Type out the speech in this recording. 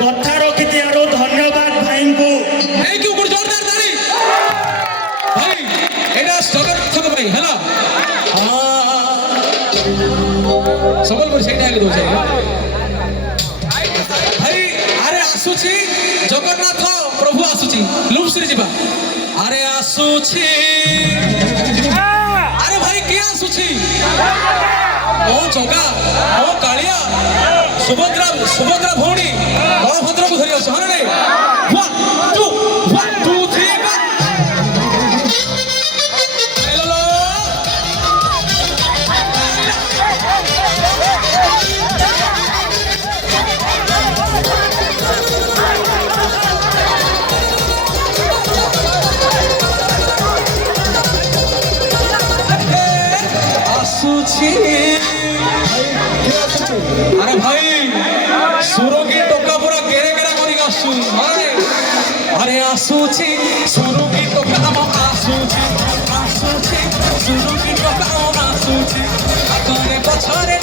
କଥା ରଖିଥିବାରୁ ଧନ୍ୟବାଦ ଭାଇଙ୍କୁ। थैंक यू जोरदार ताली भाई एटा जगन्नाथ भाई हैला सबलपुर सेटा हेले दोछ भाई अरे आसुची जगन्नाथ प्रभु आसुची लुमश्री जीवा अरे आसुची अरे भाई के आसुची ओ जगा ओ कालिया सुभद्रा सुभद्रा भौणी बलभद्र को धरि आसु हरे 1 2 3 हेलो आसुची अरे भाई सुरोगी टोका पूरा केरे केरा करी आसु अरे आसुची सुरोगी टोका हम आसुची सुरोगी टोका हम आसुची आगरे पछरे